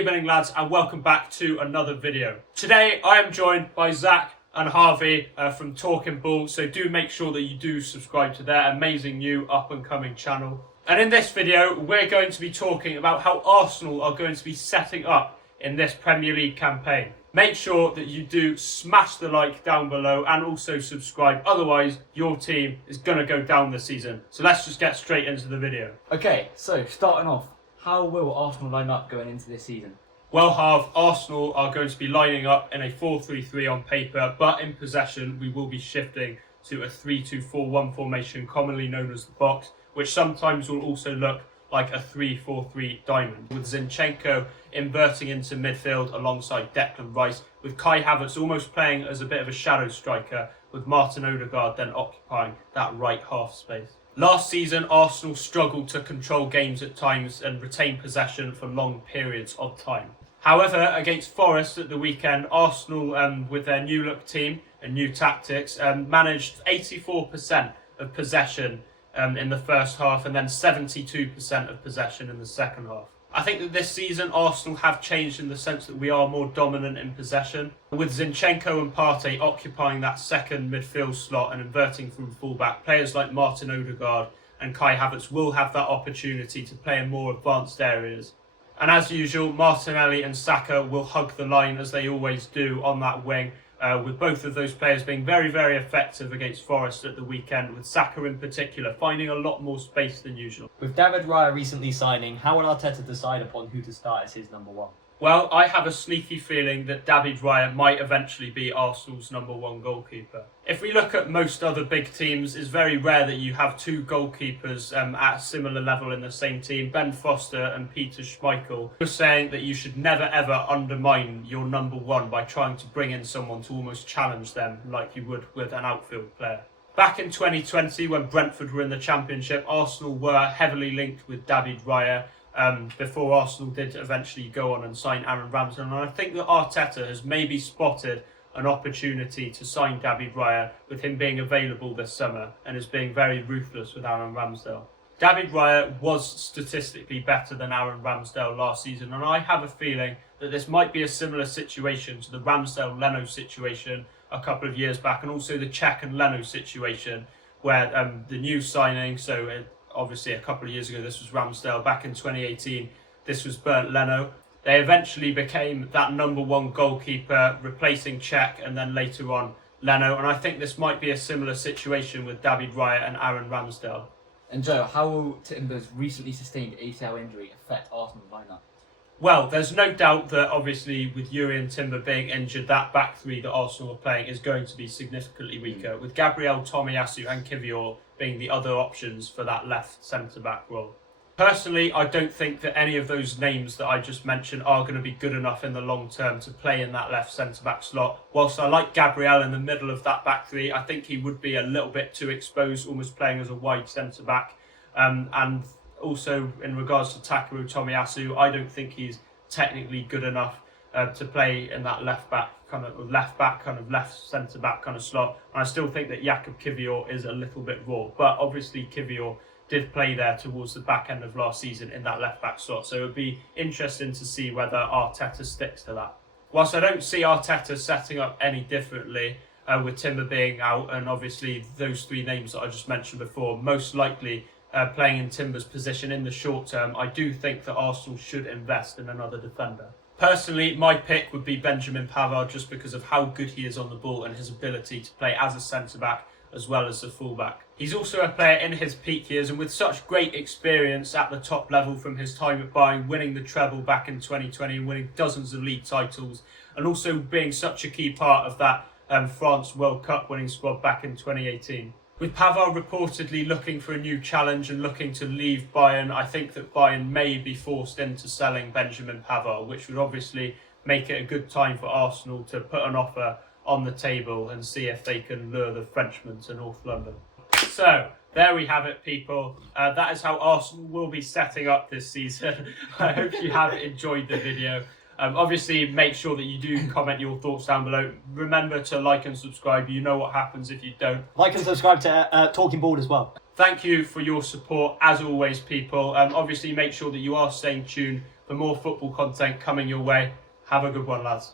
evening, lads, and welcome back to another video. Today I am joined by Zach and Harvey from Talking Ball, so do make sure that you do subscribe to their amazing new up-and-coming channel. And in this video we're going to be talking about how Arsenal are going to be setting up in this Premier League campaign. Make sure that you do smash the like down below and also subscribe, otherwise your team is going to go down this season. So let's just get straight into the video. Okay, so starting off, how will Arsenal line up going into this season? Well, Harv, Arsenal are going to be lining up in a 4-3-3 on paper, but in possession we will be shifting to a 3-2-4-1 formation, commonly known as the box, which sometimes will also look like a 3-4-3 diamond, with Zinchenko inverting into midfield alongside Declan Rice, with Kai Havertz almost playing as a bit of a shadow striker, with Martin Odegaard then occupying that right half space. Last season, Arsenal struggled to control games at times and retain possession for long periods of time. However, against Forest at the weekend, Arsenal, with their new look team and new tactics, managed 84% of possession in the first half and then 72% of possession in the second half. I think that this season Arsenal have changed in the sense that we are more dominant in possession, with Zinchenko and Partey occupying that second midfield slot and inverting from fullback. Players like Martin Odegaard and Kai Havertz will have that opportunity to play in more advanced areas. And as usual, Martinelli and Saka will hug the line as they always do on that wing, with both of those players being very, very effective against Forest at the weekend, with Saka in particular finding a lot more space than usual. With David Raya recently signing, how will Arteta decide upon who to start as his number one? Well, I have a sneaky feeling that David Raya might eventually be Arsenal's number one goalkeeper. If we look at most other big teams, it's very rare that you have two goalkeepers at a similar level in the same team. Ben Foster and Peter Schmeichel were saying that you should never ever undermine your number one by trying to bring in someone to almost challenge them like you would with an outfield player. Back in 2020, when Brentford were in the Championship, Arsenal were heavily linked with David Raya, before Arsenal did eventually go on and sign Aaron Ramsdale. And I think that Arteta has maybe spotted an opportunity to sign David Raya with him being available this summer and is being very ruthless with Aaron Ramsdale. David Raya was statistically better than Aaron Ramsdale last season, and I have a feeling that this might be a similar situation to the Ramsdale-Leno situation a couple of years back, and also the Cech and Leno situation where the new signing, obviously a couple of years ago this was Ramsdale, back in 2018 this was Bernd Leno. They eventually became that number one goalkeeper, replacing Cech and then later on Leno, and I think this might be a similar situation with David Raya and Aaron Ramsdale. And Joe, how will Timber's recently sustained ACL injury affect Arsenal's lineup? Well, there's no doubt that obviously with Yuri and Timber being injured, that back three that Arsenal are playing is going to be significantly weaker, with Gabriel Tomiyasu and Kivior being the other options for that left centre-back role. Personally, I don't think that any of those names that I just mentioned are going to be good enough in the long term to play in that left centre-back slot. Whilst I like Gabriel in the middle of that back three, I think he would be a little bit too exposed, almost playing as a wide centre-back. And also in regards to Takahiro Tomiyasu, I don't think he's technically good enough to play in that left centre back kind of slot. And I still think that Jakub Kivior is a little bit raw, but obviously Kivior did play there towards the back end of last season in that left back slot, so it would be interesting to see whether Arteta sticks to that. Whilst I don't see Arteta setting up any differently, with Timber being out and obviously those three names that I just mentioned before most likely playing in Timber's position in the short term, I do think that Arsenal should invest in another defender. Personally, my pick would be Benjamin Pavard, just because of how good he is on the ball and his ability to play as a centre-back as well as a full-back. He's also a player in his peak years and with such great experience at the top level from his time at Bayern, winning the treble back in 2020 and winning dozens of league titles, and also being such a key part of that France World Cup winning squad back in 2018. With Pavard reportedly looking for a new challenge and looking to leave Bayern, I think that Bayern may be forced into selling Benjamin Pavard, which would obviously make it a good time for Arsenal to put an offer on the table and see if they can lure the Frenchman to North London. So, there we have it, people. That is how Arsenal will be setting up this season. I hope you have enjoyed the video. Obviously, make sure that you do comment your thoughts down below. Remember to like and subscribe. You know what happens if you don't. Like and subscribe to Talking Ball as well. thank you for your support as always, people. Obviously, make sure that you are staying tuned for more football content coming your way. Have a good one, lads.